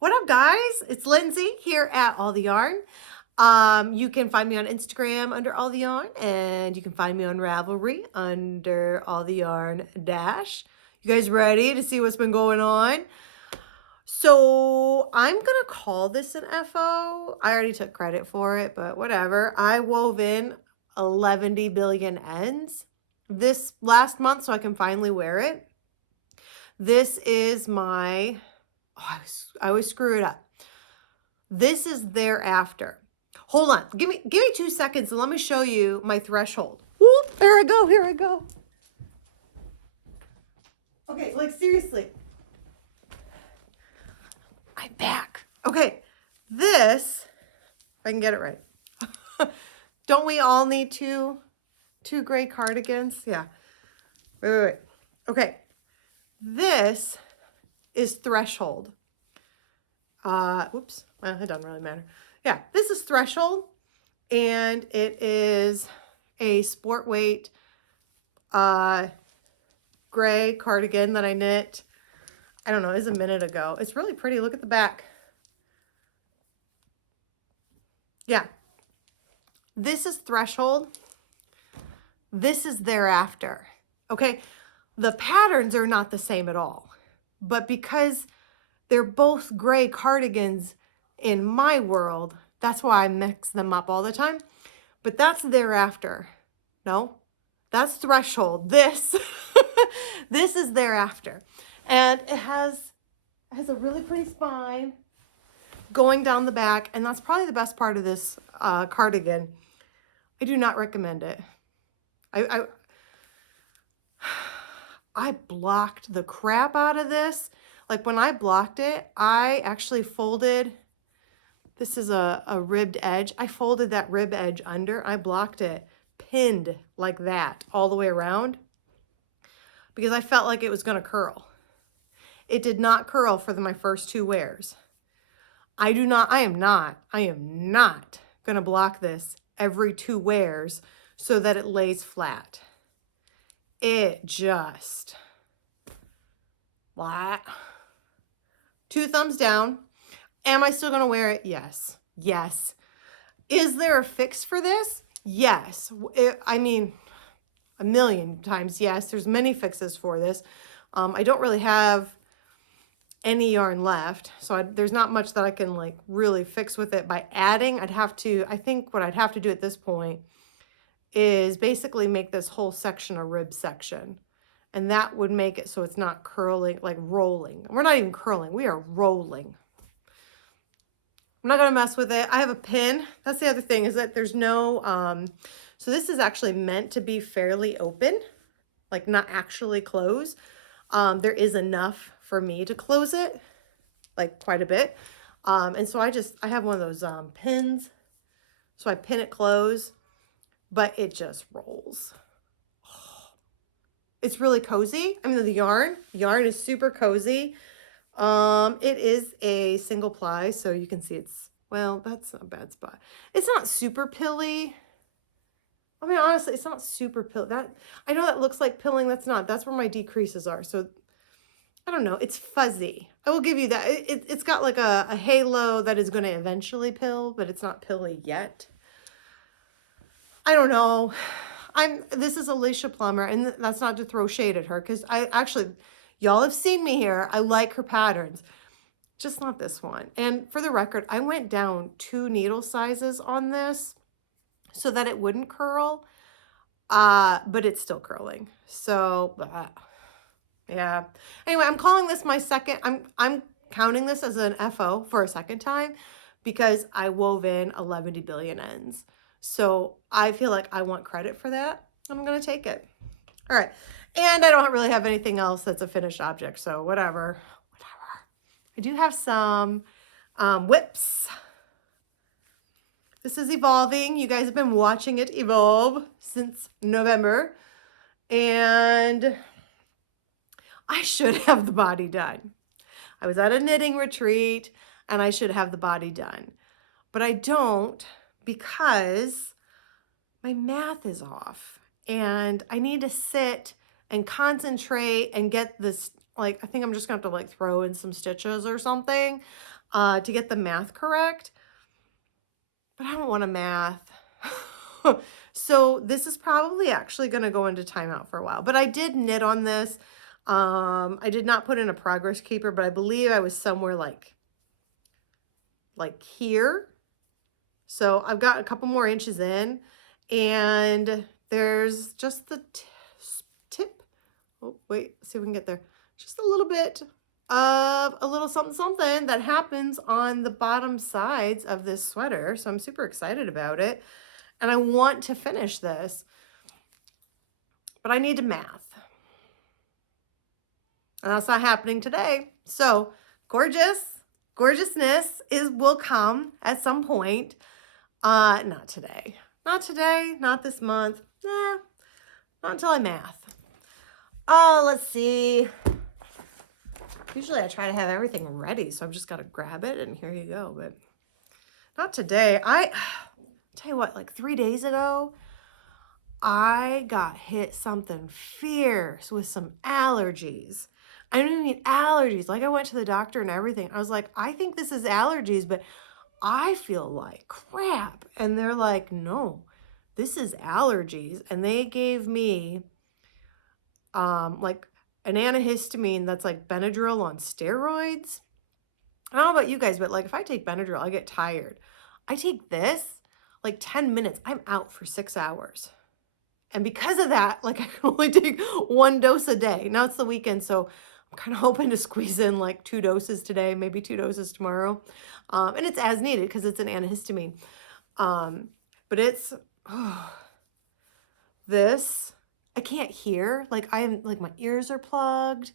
What up, guys? It's Lindsay here at All the Yarn. You can find me on Instagram under All the Yarn, and you can find me on Ravelry under All the Yarn Dash. You guys ready to see what's been going on? So I'm gonna call this an FO. I already took credit for it, but whatever. I wove in 11 billion ends this last month so I can finally wear it. This is my, I always screw it up. This is thereafter. Hold on, give me 2 seconds and let me show you my threshold. Whoop, here I go. Okay, like seriously. I'm back. Okay, this, if I can get it right. Don't we all need two gray cardigans? Yeah. Wait. Okay, this is threshold. Whoops, well, it doesn't really matter. Yeah, this is threshold, and it is a sport weight gray cardigan that I knit. I don't know, it was a minute ago. It's really pretty. Look at the back. Yeah, this is threshold. This is thereafter. Okay, the patterns are not the same at all, but because they're both gray cardigans in my world, that's why I mix them up all the time. But that's thereafter. No, that's threshold. This, this is thereafter. And it has a really pretty spine going down the back. And that's probably the best part of this cardigan. I do not recommend it. I blocked the crap out of this. Like when I blocked it, I actually folded, this is a ribbed edge. I folded that rib edge under. I blocked it, pinned like that all the way around because I felt like it was gonna curl. It did not curl for my first 2 wears. I am not gonna block this every 2 wears so that it lays flat. It just, what? 2 thumbs down. Am I still gonna wear it? Yes. Yes. Is there a fix for this? Yes. I mean, a million times yes. There's many fixes for this. I don't really have any yarn left, so there's not much that I can like really fix with it by adding. I think what I'd have to do at this point is basically make this whole section a rib section. And that would make it so it's not curling, like rolling. We're not even curling, we are rolling. I'm not gonna mess with it. I have a pin. That's the other thing, is that there's no, so this is actually meant to be fairly open, like not actually close. There is enough for me to close it, like quite a bit. And so I have one of those pins. So I pin it close, but it just rolls. It's really cozy. I mean, the yarn is super cozy. It is a single ply, so you can see it's, well, that's not a bad spot. It's not super pilly. I mean, honestly, it's not super pilly. I know that looks like pilling. That's not. That's where my decreases are. So I don't know. It's fuzzy. I will give you that. It's got like a halo that is going to eventually pill, but it's not pilly yet. I don't know. This is Alicia Plummer, and that's not to throw shade at her, because y'all have seen me here. I like her patterns, just not this one. And for the record, I went down 2 needle sizes on this so that it wouldn't curl, but it's still curling. So, yeah. Anyway, I'm calling this my second, I'm counting this as an FO for a second time because I wove in 11 billion ends. So I feel like I want credit for that. I'm going to take it. All right. And I don't really have anything else that's a finished object. So whatever. I do have some whips. This is evolving. You guys have been watching it evolve since November. And I should have the body done. I was at a knitting retreat and I should have the body done. But I don't, because my math is off and I need to sit and concentrate and get this like, I think I'm just gonna have to like throw in some stitches or something to get the math correct. But I don't want to math. So this is probably actually going to go into timeout for a while. But I did knit on this. I did not put in a progress keeper, but I believe I was somewhere like here. So I've got a couple more inches in, and there's just the tip. Oh, wait, see if we can get there. Just a little bit of a little something something that happens on the bottom sides of this sweater. So I'm super excited about it. And I want to finish this, but I need to math. And that's not happening today. So gorgeousness will come at some point. Not today. Not today, not this month. Nah, not until I math. Oh, let's see. Usually I try to have everything ready, so I've just got to grab it and here you go, but not today. Tell you what, like 3 days ago, I got hit something fierce with some allergies. I don't even mean allergies. Like I went to the doctor and everything. I was like, I think this is allergies, but I feel like crap. And they're like, no, this is allergies. And they gave me like an antihistamine that's like Benadryl on steroids. I don't know about you guys, but like if I take Benadryl, I get tired. I take this, like 10 minutes, I'm out for 6 hours. And because of that, like I can only take 1 dose a day. Now it's the weekend, so I'm kind of hoping to squeeze in like 2 doses today, maybe 2 doses tomorrow. And it's as needed because it's an antihistamine. But it's, this, I can't hear. Like my ears are plugged.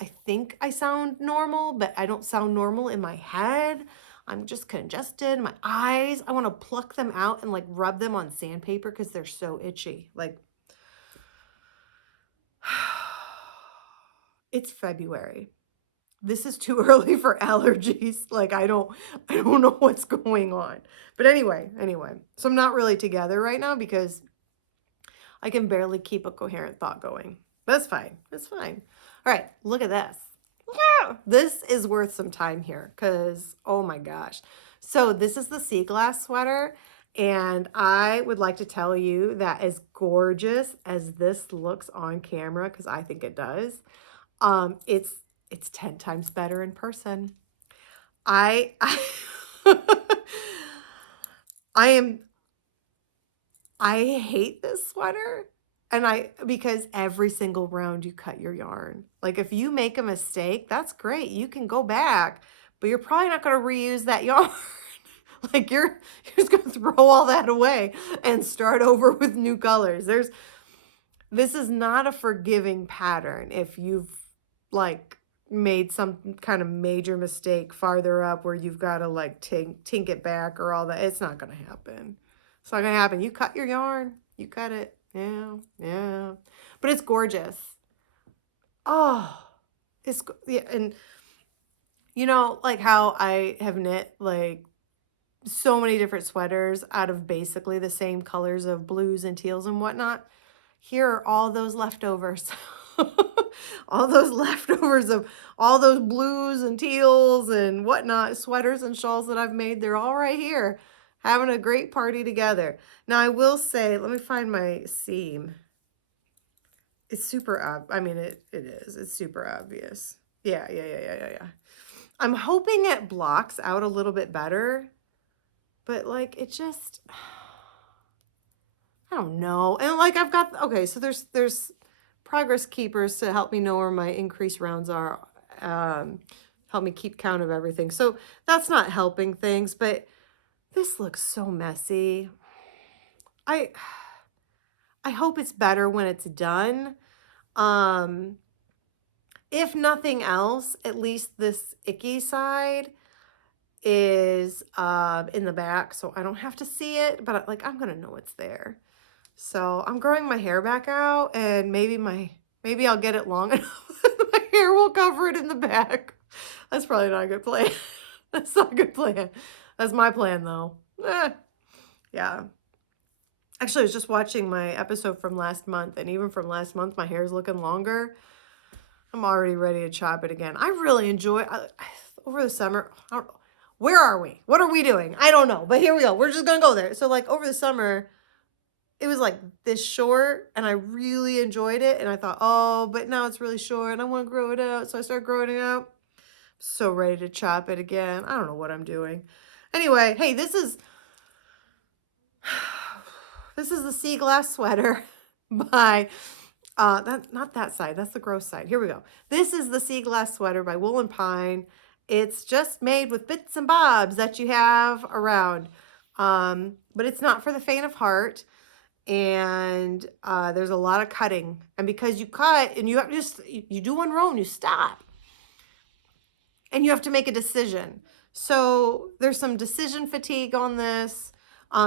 I think I sound normal, but I don't sound normal in my head. I'm just congested. My eyes, I want to pluck them out and like rub them on sandpaper because they're so itchy. Like, it's February. This is too early for allergies. Like, I don't know what's going on. But anyway. So I'm not really together right now because I can barely keep a coherent thought going. That's fine. It's fine. All right, look at this. Yeah, this is worth some time here because, oh my gosh. So this is the sea glass sweater, and I would like to tell you that as gorgeous as this looks on camera, because I think it does, it's 10 times better in person. I hate this sweater. And because every single round you cut your yarn. Like if you make a mistake, that's great. You can go back, but you're probably not going to reuse that yarn. Like you're just going to throw all that away and start over with new colors. This is not a forgiving pattern if you've like made some kind of major mistake farther up where you've got to like tink it back or all that. It's not going to happen. It's not going to happen. You cut your yarn, you cut it. Yeah. But it's gorgeous. Oh, yeah. And you know, like how I have knit like so many different sweaters out of basically the same colors of blues and teals and whatnot. Here are all those leftovers. All those leftovers of all those blues and teals and whatnot, sweaters and shawls that I've made. They're all right here. Having a great party together. Now I will say, let me find my seam. It's super I mean, it is. It's super obvious. Yeah. I'm hoping it blocks out a little bit better, but like it just, I don't know. And like I've got, okay, so there's progress keepers to help me know where my increased rounds are, help me keep count of everything. So that's not helping things, but this looks so messy. I hope it's better when it's done. If nothing else, at least this icky side is in the back, so I don't have to see it, but like I'm gonna know it's there. So I'm growing my hair back out, and maybe I'll get it long enough that my hair will cover it in the back. That's probably not a good plan. That's not a good plan. That's my plan though. Yeah. Actually, I was just watching my episode from last month, and even from last month, my hair is looking longer. I'm already ready to chop it again. I really enjoy over the summer. Where are we? What are we doing? I don't know, but here we go. We're just gonna go there. So like over the summer, it was like this short and I really enjoyed it. And I thought, oh, but now it's really short and I want to grow it out. So I started growing it out. So ready to chop it again. I don't know what I'm doing. Anyway, hey, this is the sea glass sweater by not that side, that's the gross side. Here we go. This is the sea glass sweater by Wool and Pine. It's just made with bits and bobs that you have around. But it's not for the faint of heart. And there's a lot of cutting. And because you cut and you have you do one row and you stop. And you have to make a decision. So there's some decision fatigue on this.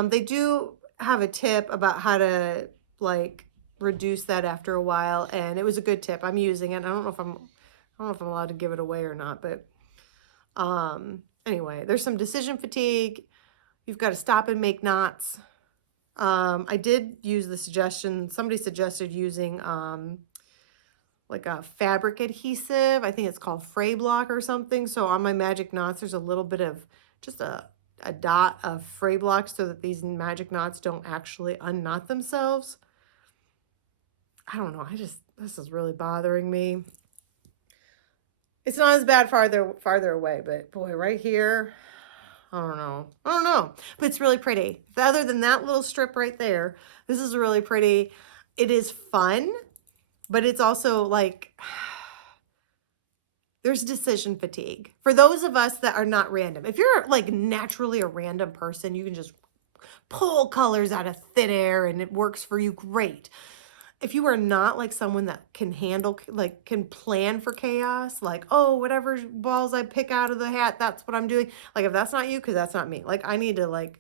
They do have a tip about how to like reduce that after a while, and it was a good tip. I'm using it. I don't know if I'm allowed to give it away or not, but anyway, there's some decision fatigue. You've got to stop and make knots. I did use the suggestion. Somebody suggested using like a fabric adhesive. I think it's called Fray Block or something. So on my magic knots, there's a little bit of just a dot of Fray Block so that these magic knots don't actually unknot themselves. I don't know. This is really bothering me. It's not as bad farther away, but boy, right here, I don't know. But it's really pretty. Other than that little strip right there, this is really pretty. It is fun, but it's also like, there's decision fatigue. For those of us that are not random. If you're like naturally a random person, you can just pull colors out of thin air and it works for you great. If you are not like someone that can handle, like can plan for chaos, like, oh, whatever balls I pick out of the hat, that's what I'm doing. Like if that's not you, because that's not me. Like I need to like,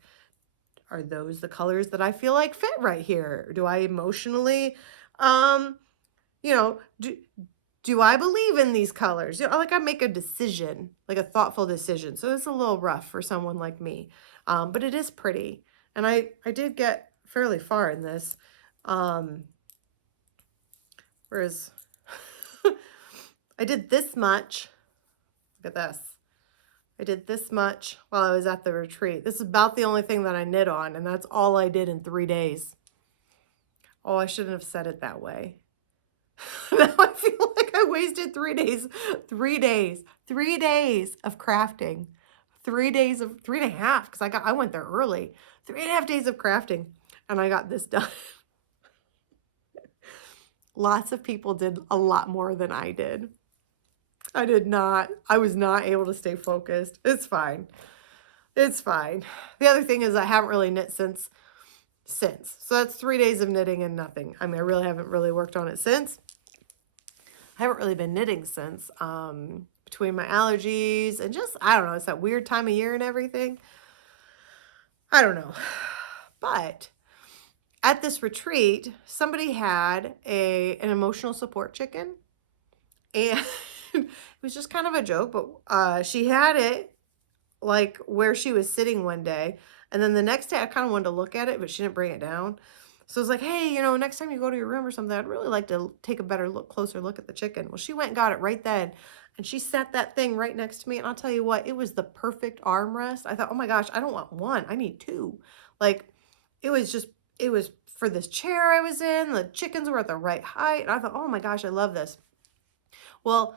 are those the colors that I feel like fit right here? Do I emotionally, you know, do I believe in these colors? You know, like I make a decision, like a thoughtful decision. So it's a little rough for someone like me, but it is pretty. And I did get fairly far in this. Whereas I did this much. Look at this. I did this much while I was at the retreat. This is about the only thing that I knit on, and that's all I did in 3 days. Oh, I shouldn't have said it that way. Now I feel like I wasted 3 days. 3 days. 3 days of crafting. 3 days of 3.5, because I went there early. 3.5 days of crafting, and I got this done. Lots of people did a lot more than I did. I was not able to stay focused. It's fine. It's fine. The other thing is I haven't really knit since. So that's 3 days of knitting and nothing. I mean, I really haven't really worked on it since. I haven't really been knitting since, between my allergies and just, I don't know, it's that weird time of year and everything. I don't know. But at this retreat, somebody had an emotional support chicken, and it was just kind of a joke, but she had it like where she was sitting one day, and then the next day I kind of wanted to look at it, but she didn't bring it down. So I was like, hey, you know, next time you go to your room or something, I'd really like to take a closer look at the chicken. Well, she went and got it right then, and she set that thing right next to me, and I'll tell you what, it was the perfect armrest. I thought, oh my gosh, I don't want one, I need two. Like, it was for this chair I was in, the chickens were at the right height, and I thought, oh my gosh, I love this. Well,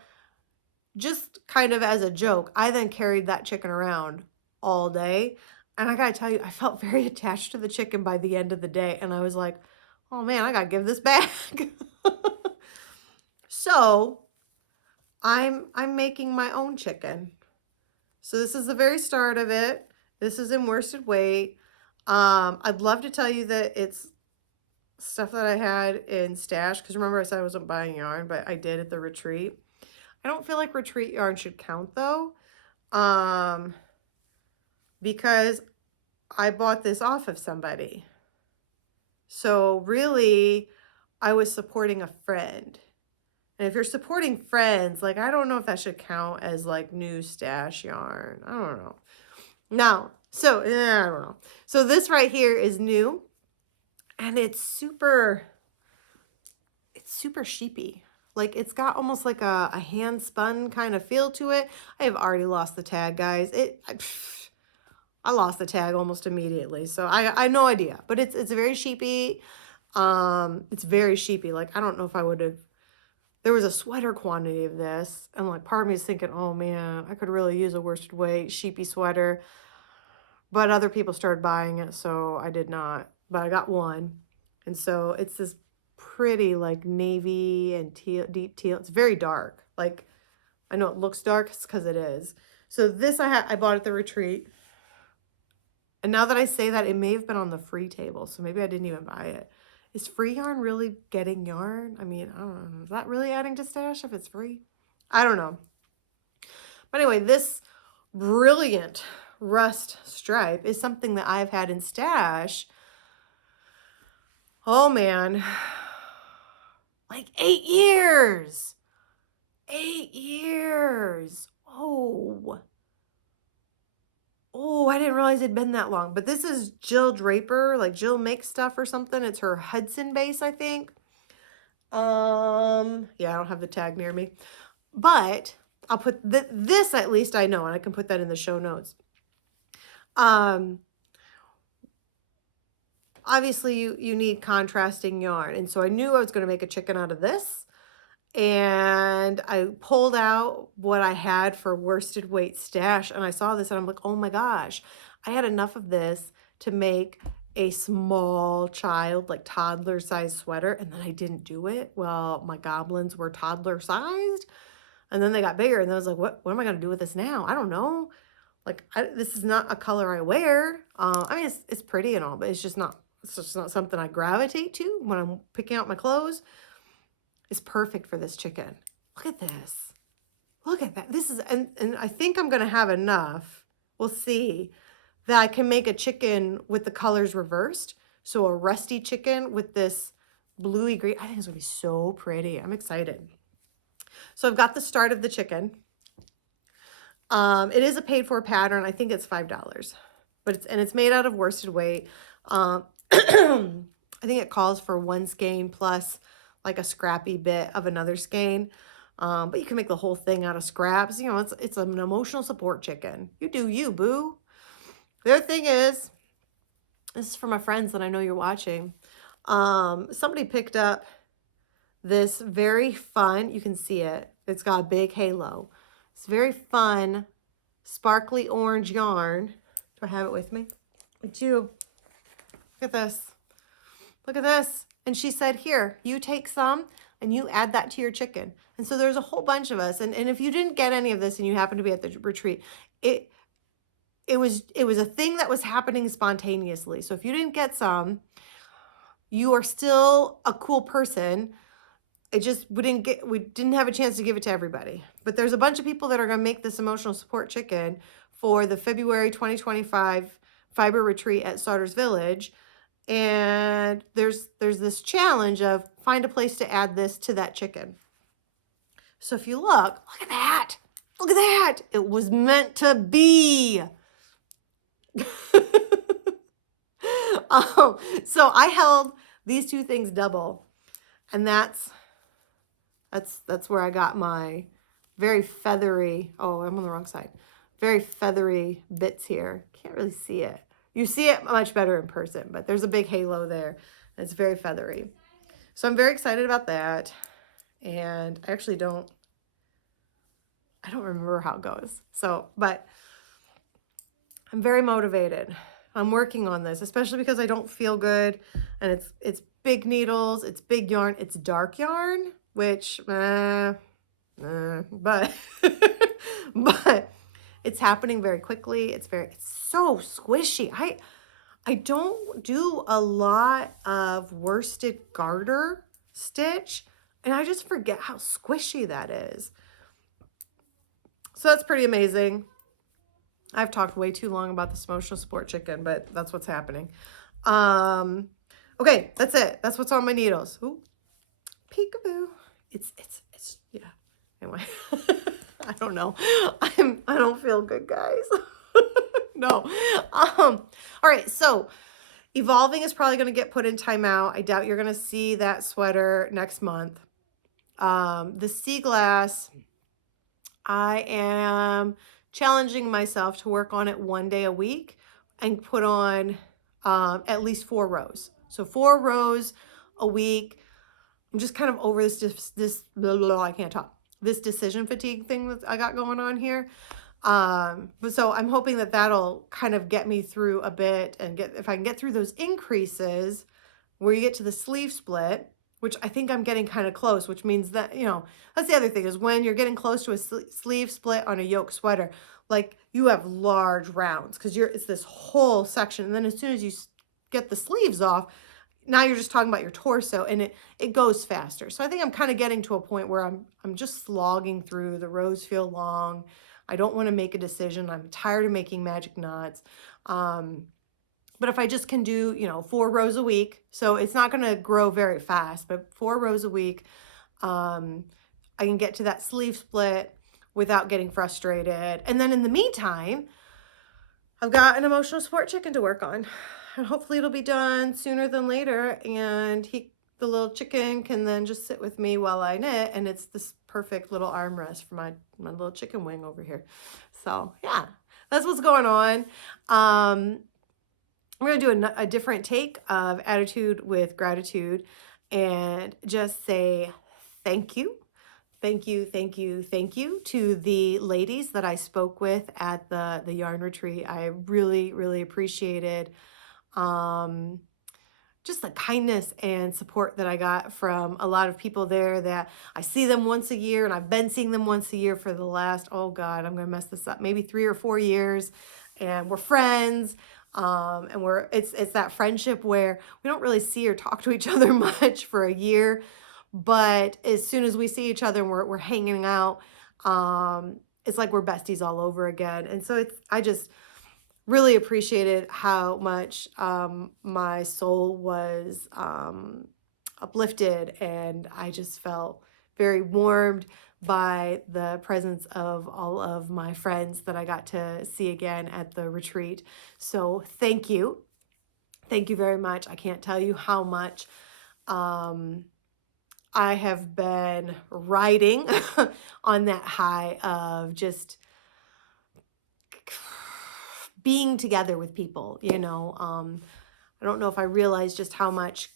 just kind of as a joke, I then carried that chicken around all day. And I gotta tell you, I felt very attached to the chicken by the end of the day. And I was like, oh man, I gotta give this back. So I'm making my own chicken. So this is the very start of it. This is in worsted weight. I'd love to tell you that it's stuff that I had in stash, because remember I said I wasn't buying yarn, but I did at the retreat. I don't feel like retreat yarn should count though, because I bought this off of somebody. So really, I was supporting a friend. And if you're supporting friends, like, I don't know if that should count as like new stash yarn. I don't know. No. So, I don't know. So this right here is new, and it's super sheepy. Like it's got almost like a hand spun kind of feel to it. I have already lost the tag, guys. I lost the tag almost immediately. So I no idea, but it's very sheepy. It's very sheepy. Like, I don't know if I would have, there was a sweater quantity of this. And like part of me is thinking, oh man, I could really use a worsted weight sheepy sweater. But other people started buying it, so I did not. But I got one. And so it's this pretty like navy and teal, deep teal. It's very dark. Like, I know it looks dark, it's because it is. So this I bought at the retreat. And now that I say that, it may have been on the free table, so maybe I didn't even buy it. Is free yarn really getting yarn? I mean, I don't know. Is that really adding to stash if it's free? I don't know. But anyway, this brilliant rust stripe is something that I've had in stash. Oh man, like 8 years. 8 years. Oh, I didn't realize it'd been that long. But this is Jill Draper, like Jill makes stuff or something. It's her Hudson base, I think. Yeah, I don't have the tag near me. But I'll put this, at least I know, and I can put that in the show notes. Obviously you need contrasting yarn. And so I knew I was going to make a chicken out of this. And I pulled out what I had for worsted weight stash, and I saw this and I'm like, oh my gosh, I had enough of this to make a small child, like toddler sized sweater, and then I didn't do it. Well, my goblins were toddler sized, and then they got bigger, and then I was like, what am I going to do with this now? I don't know. Like, this is not a color I wear. I mean, it's pretty and all, but it's just not something I gravitate to when I'm picking out my clothes. Is perfect for this chicken. Look at this. Look at that. This is, and I think I'm going to have enough. We'll see, that I can make a chicken with the colors reversed. So a rusty chicken with this bluey green. I think it's going to be so pretty. I'm excited. So I've got the start of the chicken. It is a paid for pattern. I think it's $5, but it's made out of worsted weight. I think it calls for 1 skein plus like a scrappy bit of another skein. But you can make the whole thing out of scraps. You know, it's an emotional support chicken. You do you, boo. The other thing is, this is for my friends that I know you're watching. Somebody picked up this very fun, you can see it. It's got a big halo. It's very fun, sparkly orange yarn. Do I have it with me? I do. Look at this. Look at this. And she said, here, you take some and you add that to your chicken. And so there's a whole bunch of us. And if you didn't get any of this and you happen to be at the retreat, it was a thing that was happening spontaneously. So if you didn't get some, you are still a cool person. It just, we didn't have a chance to give it to everybody. But there's a bunch of people that are going to make this emotional support chicken for the February 2025 fiber retreat at Starter's Village. And there's this challenge of find a place to add this to that chicken. So if you look at that. Look at that. It was meant to be. So I held these two things double. And that's where I got my very feathery, oh, I'm on the wrong side. Very feathery bits here. Can't really see it. You see it much better in person, but there's a big halo there. And it's very feathery. So I'm very excited about that. And I actually don't remember how it goes. So, but I'm very motivated. I'm working on this, especially because I don't feel good. And it's big needles, it's big yarn, it's dark yarn, which, but, but it's happening very quickly. It's so squishy. I don't do a lot of worsted garter stitch, and I just forget how squishy that is. So that's pretty amazing. I've talked way too long about this emotional support chicken, but that's what's happening. Okay, that's it. That's what's on my needles. Ooh, peekaboo. It's yeah. Anyway, I don't know. I don't feel good, guys. No. All right. So evolving is probably going to get put in timeout. I doubt you're going to see that sweater next month. The sea glass, I am challenging myself to work on it 1 day a week and put on at least 4 rows. So 4 rows a week. I'm just kind of over this blah, blah, blah, I can't talk. This decision fatigue thing that I got going on here. But so I'm hoping that that'll kind of get me through a bit and if I can get through those increases where you get to the sleeve split, which I think I'm getting kind of close, which means that, that's the other thing is when you're getting close to a sleeve split on a yoke sweater, like you have large rounds because it's this whole section. And then as soon as you get the sleeves off, now you're just talking about your torso and it goes faster. So I think I'm kind of getting to a point where I'm just slogging through. The rows feel long. I don't want to make a decision. I'm tired of making magic knots. But if I just can do, 4 rows a week, so it's not going to grow very fast, but 4 rows a week, I can get to that sleeve split without getting frustrated. And then in the meantime, I've got an emotional support chicken to work on. And hopefully it'll be done sooner than later. And the little chicken can then just sit with me while I knit. And it's this perfect little armrest for my little chicken wing over here. So yeah, that's what's going on. I'm going to do a different take of attitude with gratitude and just say thank you. Thank you, thank you, thank you to the ladies that I spoke with at the yarn retreat. I really, really appreciated just the kindness and support that I got from a lot of people there that I see them once a year, and I've been seeing them once a year for the last, oh God, I'm going to mess this up, maybe 3 or 4 years, and we're friends. And it's that friendship where we don't really see or talk to each other much for a year, but as soon as we see each other and we're hanging out, it's like we're besties all over again. And so I just really appreciated how much my soul was uplifted, and I just felt very warmed by the presence of all of my friends that I got to see again at the retreat. So thank you. Thank you very much. I can't tell you how much I have been riding on that high of just being together with people, I don't know if I realized just how much,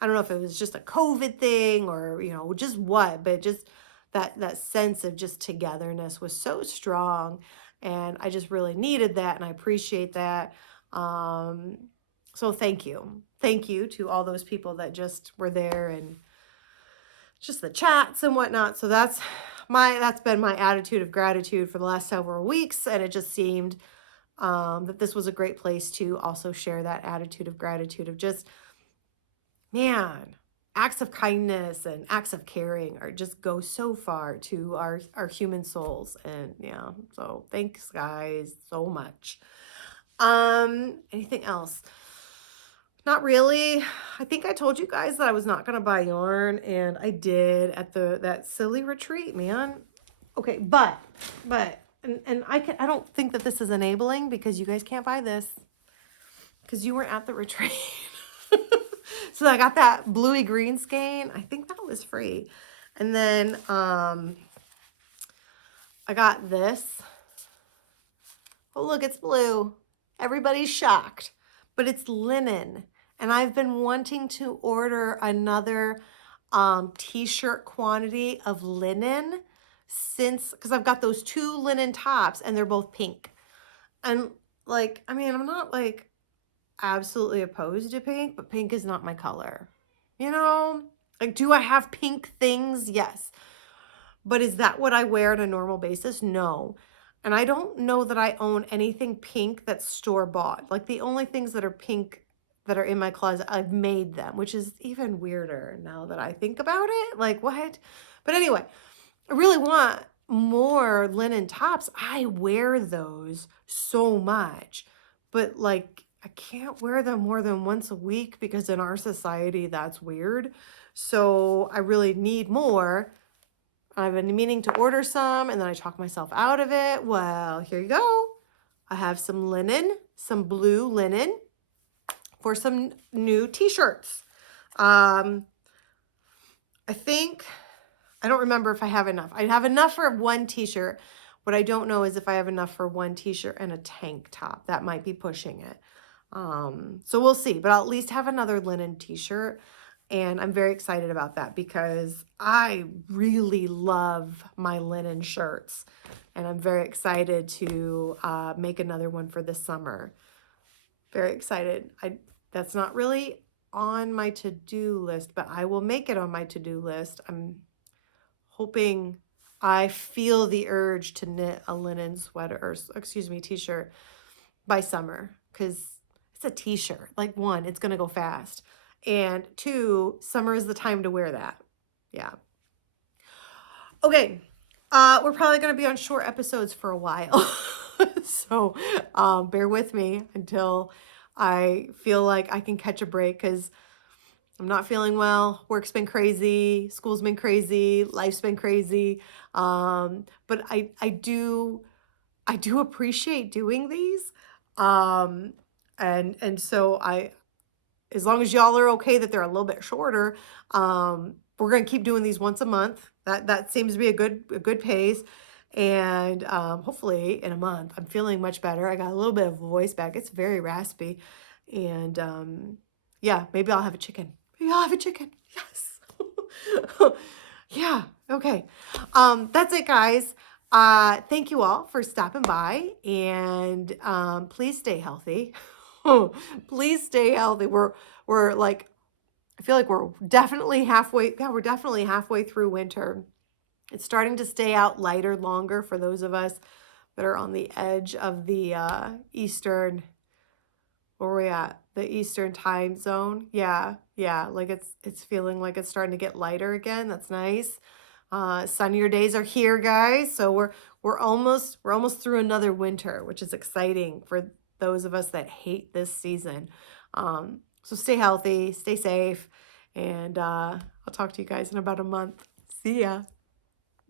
I don't know if it was just a COVID thing or, just what, but just that sense of just togetherness was so strong, and I just really needed that, and I appreciate that. So thank you. Thank you to all those people that just were there and just the chats and whatnot. So that's been my attitude of gratitude for the last several weeks, and it just seemed that this was a great place to also share that attitude of gratitude of just, man, acts of kindness and acts of caring just go so far to our human souls. And yeah, so thanks guys so much. Anything else? Not really. I think I told you guys that I was not going to buy yarn, and I did at that silly retreat, man. Okay, but and I don't think that this is enabling because you guys can't buy this because you weren't at the retreat. So I got that bluey green skein. I think that was free. And then I got this. Oh, look, it's blue. Everybody's shocked. But it's linen. And I've been wanting to order another t-shirt quantity of linen because I've got those 2 linen tops and they're both pink. And I'm not absolutely opposed to pink, but pink is not my color. Do I have pink things? Yes. But is that what I wear on a normal basis? No. And I don't know that I own anything pink that's store-bought. The only things that are pink that are in my closet, I've made them, which is even weirder now that I think about it. What? But anyway, I really want more linen tops. I wear those so much, but I can't wear them more than once a week because in our society, that's weird. So I really need more. I've been meaning to order some, and then I talked myself out of it. Well, here you go. I have some linen, some blue linen for some new t-shirts. I think I don't remember if I have enough. I have enough for one t-shirt. What I don't know is if I have enough for one t-shirt and a tank top. That might be pushing it. So we'll see, but I'll at least have another linen t-shirt. And I'm very excited about that because I really love my linen shirts. And I'm very excited to make another one for this summer. Very excited. That's not really on my to-do list, but I will make it on my to-do list. I'm hoping I feel the urge to knit a linen sweater, or excuse me, t-shirt by summer, because it's a t-shirt. Like, one, it's going to go fast. And two, summer is the time to wear that. Yeah. Okay. We're probably going to be on short episodes for a while. So bear with me until I feel like I can catch a break, because I'm not feeling well. Work's been crazy. School's been crazy. Life's been crazy. But I do appreciate doing these. And so as long as y'all are okay that they're a little bit shorter, we're going to keep doing these once a month. That seems to be a good pace. And hopefully in a month, I'm feeling much better. I got a little bit of voice back. It's very raspy. And yeah, maybe I'll have a chicken. Maybe I'll have a chicken. Yes. Yeah. Okay. That's it, guys. Thank you all for stopping by, and please stay healthy. Please stay healthy. We're like, I feel like we're definitely halfway. Yeah, we're definitely halfway through winter. It's starting to stay out lighter longer for those of us that are on the edge of the Eastern, where are we at? The Eastern time zone. Yeah. Like it's feeling like it's starting to get lighter again. That's nice. Sunnier days are here, guys. So we're almost through another winter, which is exciting for those of us that hate this season. So stay healthy, stay safe, and I'll talk to you guys in about a month. See ya.